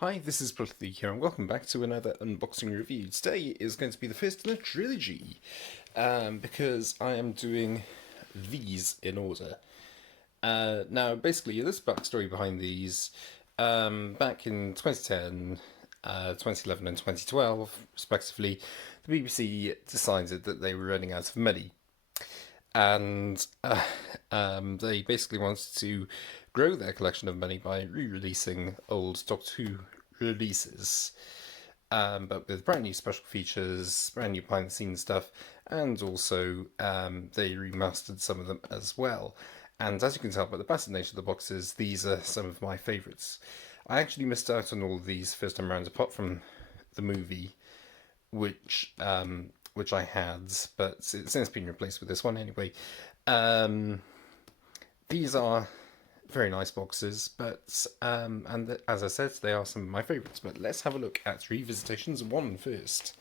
Hi, this is Blu-Ray here, and welcome back to another unboxing review. Today is going to be the first in a trilogy, because I am doing these in order. Now, basically, this backstory behind these, back in 2010, 2011 and 2012, respectively, the BBC decided that they were running out of money, and they basically wanted to grow their collection of money by re-releasing old Doctor Who releases, but with brand new special features, brand new behind the scenes stuff, and also they remastered some of them as well. And as you can tell by the battered nature of the boxes, these are some of my favourites. I actually missed out on all of these first time around, apart from the movie, which I had, but it's since been replaced with this one anyway. Um, these are very nice boxes, but as I said, they are some of my favourites. But let's have a look at Revisitations 1 first,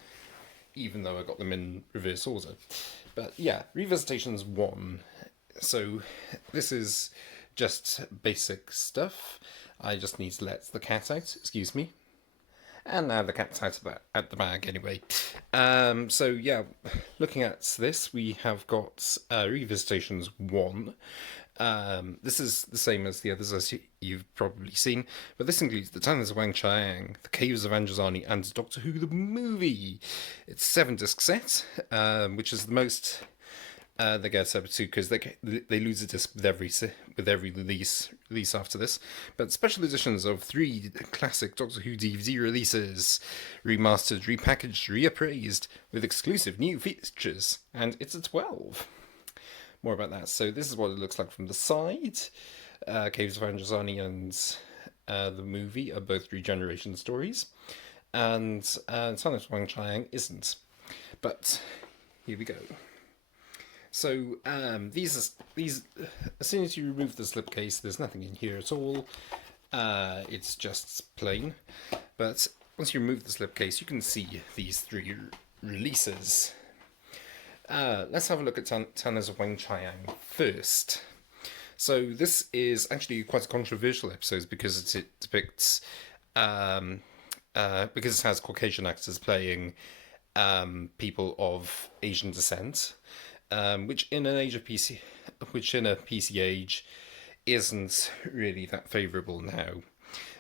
even though I got them in reverse order. But yeah, Revisitations 1. So this is just basic stuff. I just need to let the cat out, excuse me. And now the cat's out at the bag anyway. So yeah, looking at this, we have got Revisitations 1. This is the same as the others, as you've probably seen, but this includes the Talons of Weng-Chiang, the Caves of Savandrazani, and Doctor Who the movie. It's a 7-disc set, which is the most they get up to, because they lose a disc with every release after this. But special editions of 3 classic Doctor Who DVD releases, remastered, repackaged, reappraised, with exclusive new features, and it's a 12. More about that. So this is what it looks like from the side. Caves of Savandrazani and the movie are both regeneration stories, and Talons of Weng-Chiang isn't. But here we go. So these as soon as you remove the slipcase, there's nothing in here at all. It's just plain. But once you remove the slipcase, you can see these 3 releases. Let's have a look at Talons of Weng-Chiang first. So this is actually quite a controversial episode because it depicts because it has Caucasian actors playing people of Asian descent. Which in a PC age isn't really that favourable now.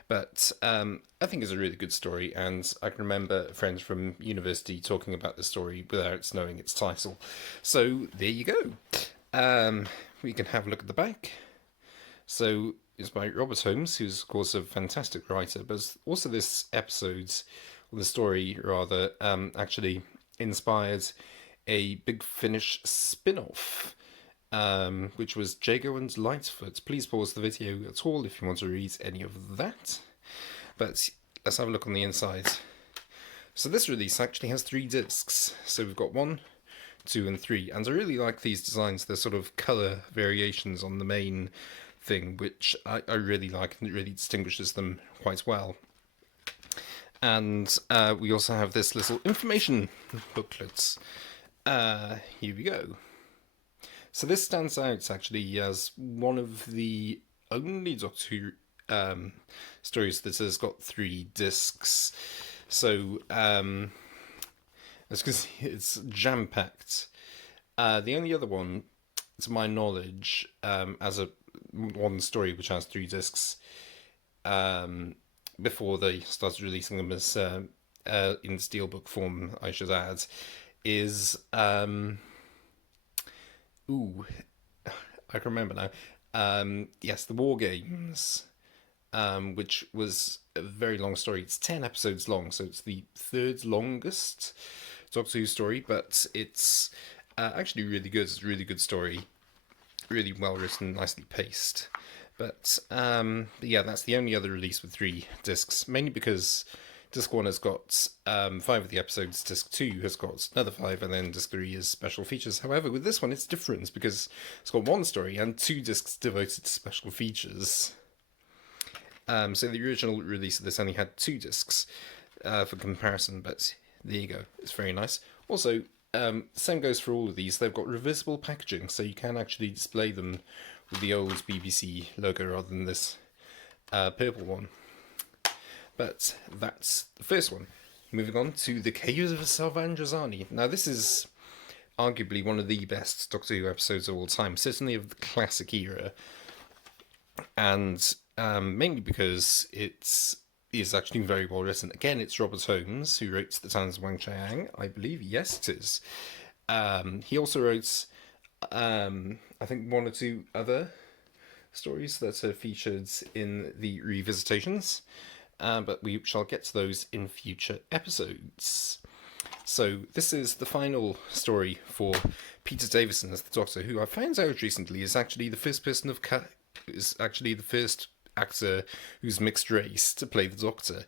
But I think it's a really good story, and I can remember friends from university talking about the story without knowing its title. So there you go. We can have a look at the back. So it's by Robert Holmes, who's of course a fantastic writer, but also this episode, or the story rather, actually inspired a Big Finish spin-off, which was Jago and Lightfoot. Please pause the video at all if you want to read any of that. But let's have a look on the inside. So this release actually has 3 discs. So we've got 1, 2 and 3. And I really like these designs. They're sort of colour variations on the main thing, which I really like, and it really distinguishes them quite well. And we also have this little information booklet. Here we go. So this stands out actually as one of the only Doctor Who stories that has got 3 discs. So as you can see, it's jam-packed. The only other one, to my knowledge, as one story which has 3 discs, before they started releasing them as in steelbook form, I should add, is I can remember now. Yes, the War Games, which was a very long story. It's 10 episodes long, so it's the 3rd longest Doctor Who story, but it's actually really good. It's a really good story, really well written, nicely paced. But yeah, that's the only other release with 3 discs, mainly because Disc 1 has got 5 of the episodes, Disc 2 has got another 5, and then Disc 3 is special features. However, with this one it's different because it's got 1 story and 2 discs devoted to special features. So the original release of this only had 2 discs for comparison, but there you go, it's very nice. Also, same goes for all of these, they've got reversible packaging, so you can actually display them with the old BBC logo rather than this purple one. But that's the first one. Moving on to The Caves of Savandrazani. Now, this is arguably one of the best Doctor Who episodes of all time, certainly of the classic era, and mainly because it is actually very well written. Again, it's Robert Holmes who wrote The Talons of Weng-Chiang, I believe. Yes, it is. He also wrote, I think, one or two other stories that are featured in the Revisitations, but we shall get to those in future episodes. So this is the final story for Peter Davison as the Doctor, who I found out recently is actually the first person is actually the first actor who's mixed race to play the Doctor,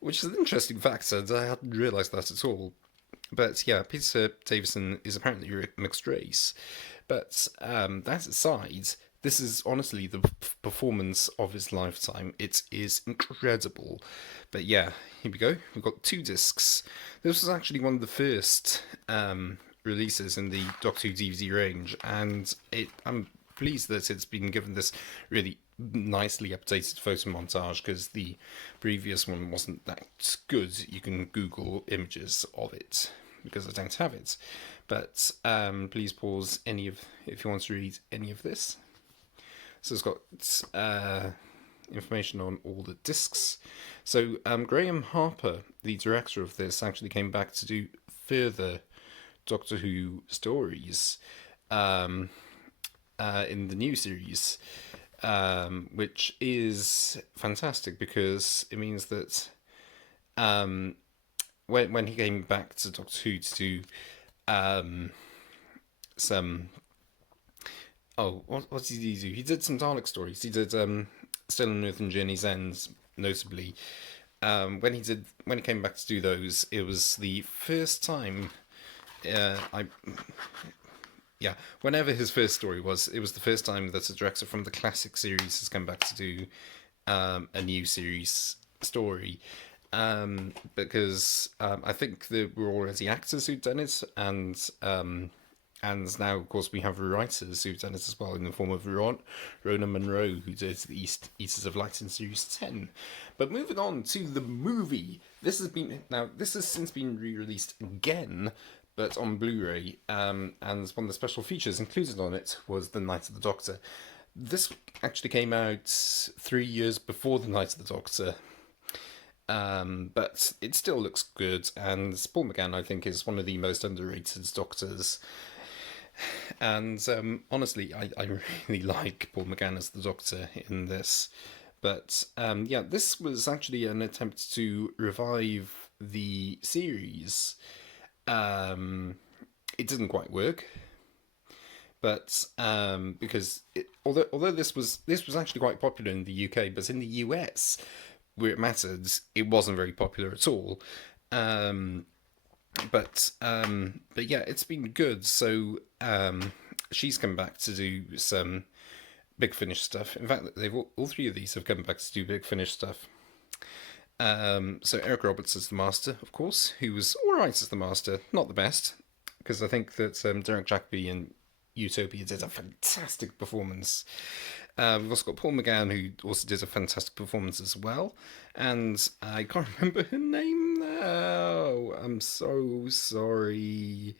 which is an interesting fact, and I hadn't realised that at all. But yeah, Peter Davison is apparently mixed race. But that aside, this is honestly the performance of his lifetime. It is incredible. But yeah, here we go. We've got 2 discs. This was actually one of the first releases in the Doctor Who DVD range, and I'm pleased that it's been given this really nicely updated photo montage, because the previous one wasn't that good. You can Google images of it, because I don't have it. But please pause if you want to read any of this. So it's got information on all the discs. So Graham Harper, the director of this, actually came back to do further Doctor Who stories in the new series, which is fantastic, because it means that when he came back to Doctor Who to do some... Oh, what did he do? He did some Dalek stories. He did Still on Earth and Journey's End, notably. When he came back to do those, it was the first time whenever his first story was, it was the first time that a director from the classic series has come back to do a new series story. Because I think there were already actors who'd done it, and now, of course, we have writers who've done it as well, in the form of Rona Munro, who did the Eaters of Light in Series 10. But moving on to the movie, this has since been re-released again, but on Blu-ray, and one of the special features included on it was The Night of the Doctor. This actually came out 3 years before The Night of the Doctor, but it still looks good, and Paul McGann, I think, is one of the most underrated Doctors. And honestly, I really like Paul McGann as the Doctor in this. But this was actually an attempt to revive the series. It didn't quite work, but because although this was actually quite popular in the UK, but in the US, where it mattered, it wasn't very popular at all. But yeah, it's been good. So she's come back to do some Big Finish stuff. In fact, they've all 3 of these have come back to do Big Finish stuff. So Eric Roberts is the Master, of course, who was alright as the Master, not the best, because I think that Derek Jacobi in Utopia did a fantastic performance. We've also got Paul McGann, who also did a fantastic performance as well, and I can't remember her name now. I'm so sorry.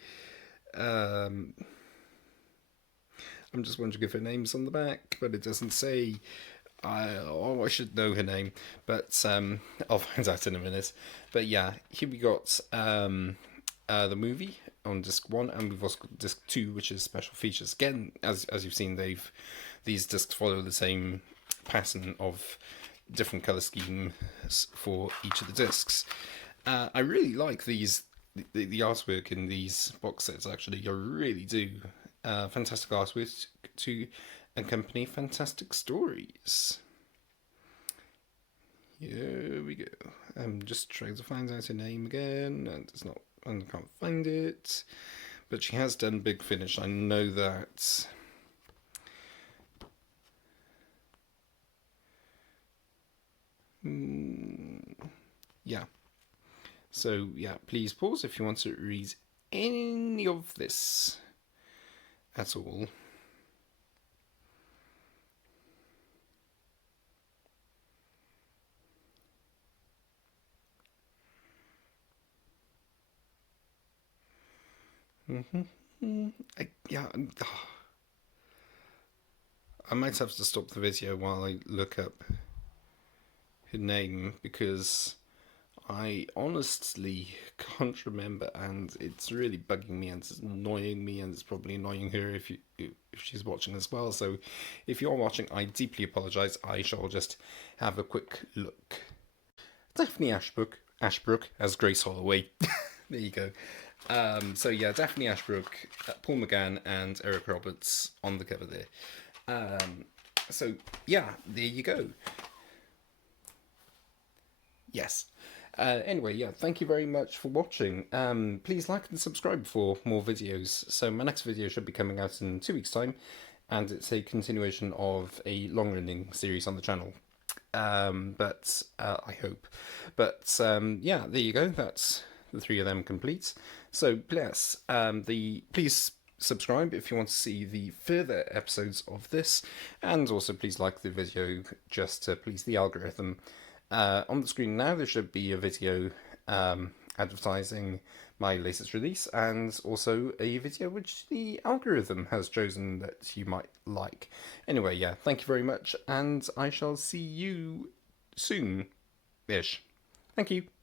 I'm just wondering if her name's on the back, but it doesn't say. I should know her name, but I'll find out in a minute. But yeah, here we got the movie on disc 1, and we've also got disc 2, which is special features. Again, as you've seen, these discs follow the same pattern of different colour schemes for each of the discs. I really like the artwork in these box sets, actually. I really do. Fantastic artwork to accompany fantastic stories. Here we go. I'm just trying to find out her name again, and I can't find it. But she has done Big Finish, I know that. Yeah. So yeah, please pause if you want to read any of this at all. Yeah, I might have to stop the video while I look up her name, because I honestly can't remember, and it's really bugging me, and it's annoying me, and it's probably annoying her if she's watching as well. So, if you're watching, I deeply apologise. I shall just have a quick look. Daphne Ashbrook as Grace Holloway. There you go. So yeah, Daphne Ashbrook, Paul McGann, and Eric Roberts on the cover there. So yeah, there you go. Yes. Anyway, yeah, thank you very much for watching. Please like and subscribe for more videos. So my next video should be coming out in 2 weeks' time, and it's a continuation of a long-running series on the channel. I hope. Yeah, there you go. That's the 3 of them complete. So please subscribe if you want to see the further episodes of this, and also please like the video just to please the algorithm. On the screen now there should be a video advertising my latest release, and also a video which the algorithm has chosen that you might like. Anyway, yeah, thank you very much, and I shall see you soon-ish. Thank you.